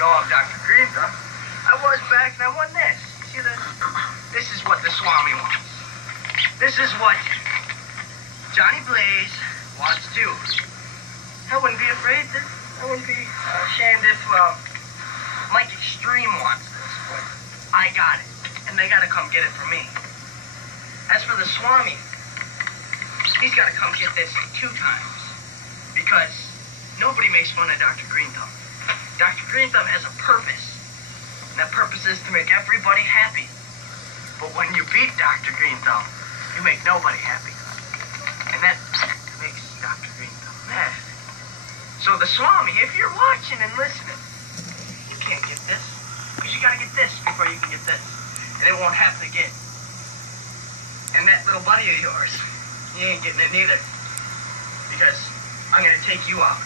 know of Dr. Green Thumb. I was back and I won this. See, this is what the Swami wants. This is what Johnny Blaze wants too. I wouldn't be afraid. I wouldn't be ashamed if Mike Extreme wants this. But I got it, and they got to come get it from me. As for the Swami, he's got to come get this 2 times. Because nobody makes fun of Dr. Green Thumb. Dr. Green Thumb has a purpose. And that purpose is to make everybody happy. But when you beat Dr. Green Thumb, you make nobody happy. And that makes Dr. Green Thumb mad. So the Swami, if you're watching and listening, you can't get this. Because you got to get this before you can get this. And it won't happen again. And that little buddy of yours, he ain't getting it neither. Because I'm going to take you out.